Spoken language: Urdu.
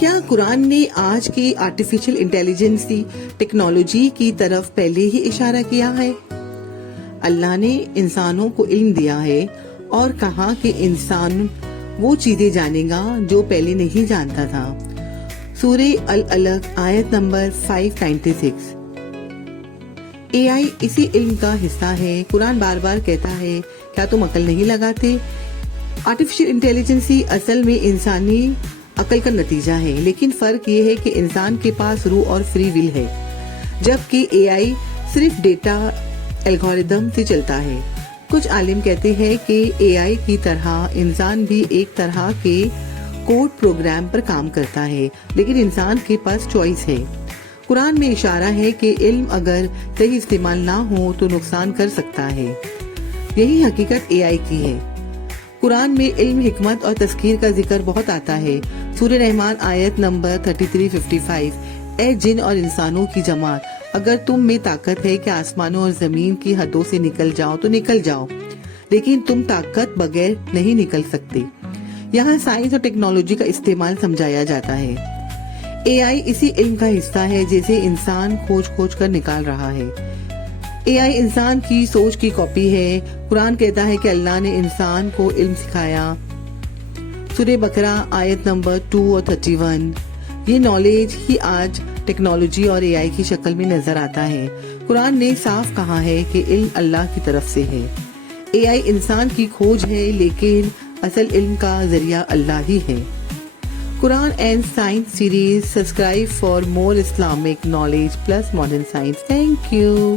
کیا قرآن نے آج کی آرٹیفیشل انٹیلیجنسی ٹیکنالوجی کی طرف پہلے ہی اشارہ کیا ہے؟ اللہ نے انسانوں کو علم دیا ہے اور کہا کہ انسان وہ چیزیں جانے گا جو پہلے نہیں جانتا تھا۔ سورہ العلق آیت نمبر 596۔ اے آئی اسی علم کا حصہ ہے۔ قرآن بار بار کہتا ہے کیا تم عقل نہیں لگاتے؟ آرٹیفیشل انٹیلیجنسی اصل میں انسانی عقل کا نتیجہ ہے، لیکن فرق یہ ہے کہ انسان کے پاس روح اور فری ول ہے، جبکہ اے آئی صرف ڈیٹا الگوریدم سے چلتا ہے۔ کچھ عالم کہتے ہیں کہ اے آئی کی طرح انسان بھی ایک طرح کے کوڈ پروگرام پر کام کرتا ہے، لیکن انسان کے پاس چوائس ہے۔ قرآن میں اشارہ ہے کہ علم اگر صحیح استعمال نہ ہو تو نقصان کر سکتا ہے۔ یہی حقیقت اے آئی کی ہے۔ قرآن میں علم، حکمت اور تذکیر کا ذکر بہت آتا ہے۔ سورہ رحمان آیت نمبر 33-55۔ اے جن اور انسانوں کی جماعت، اگر تم میں طاقت ہے کہ آسمانوں اور زمین کی حدوں سے نکل جاؤ تو نکل جاؤ، لیکن تم طاقت بغیر نہیں نکل سکتے۔ یہاں سائنس اور ٹیکنالوجی کا استعمال سمجھایا جاتا ہے۔ اے آئی اسی علم کا حصہ ہے جسے انسان کھوج کر نکال رہا ہے۔ اے آئی انسان کی سوچ کی کاپی ہے۔ قرآن کہتا ہے کہ اللہ نے انسان کو علم سکھایا۔ سورہ بقرہ آیت نمبر 2 اور 31۔ یہ نالج ہی آج ٹیکنالوجی اور اے آئی کی شکل میں نظر آتا ہے۔ قرآن نے صاف کہا ہے کہ علم اللہ کی طرف سے ہے۔ اے آئی انسان کی کھوج ہے، لیکن اصل علم کا ذریعہ اللہ ہی ہے۔ Quran and Science series. Subscribe for more Islamic knowledge plus modern science. Thank you.